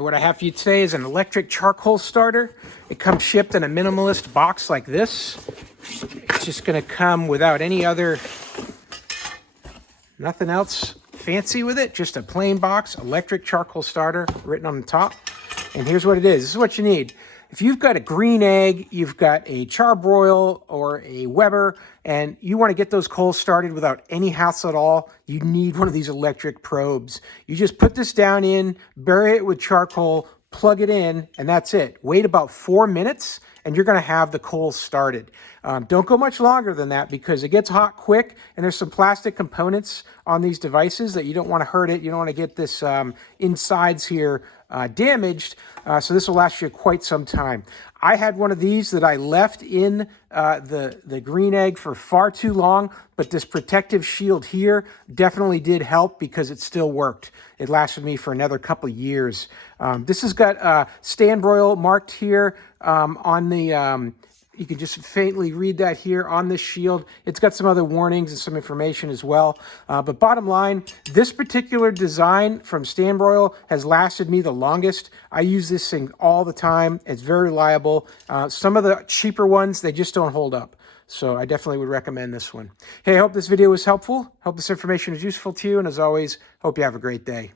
And what I have for you today is an electric charcoal starter. It comes shipped in a minimalist box like this. It's just going to come without any other, nothing else fancy with it. Just a plain box, electric charcoal starter written on the top. And here's what it is. This is what you need. If you've got a green egg, you've got a Charbroil or a Weber, and you want to get those coals started without any hassle at all, you need one of these electric probes. You just put this down in, bury it with charcoal, plug it in, and that's it. Wait about 4 minutes, and you're going to have the coals started. Don't go much longer than that because it gets hot quick, and there's some plastic components on these devices that you don't want to hurt it. You don't want to get this insides here damaged, so this will last you quite some time. I had one of these that I left in the green egg for far too long, but this protective shield here definitely did help because it still worked. It lasted me for another couple years. This has got Stanbroil marked here on the you can just faintly read that here on this shield. It's got some other warnings and some information as well. But bottom line, this particular design from Stanbroil has lasted me the longest. I use this thing all the time. It's very reliable. Some of the cheaper ones, they just don't hold up. So I definitely would recommend this one. Hey, I hope this video was helpful. Hope this information is useful to you. And as always, hope you have a great day.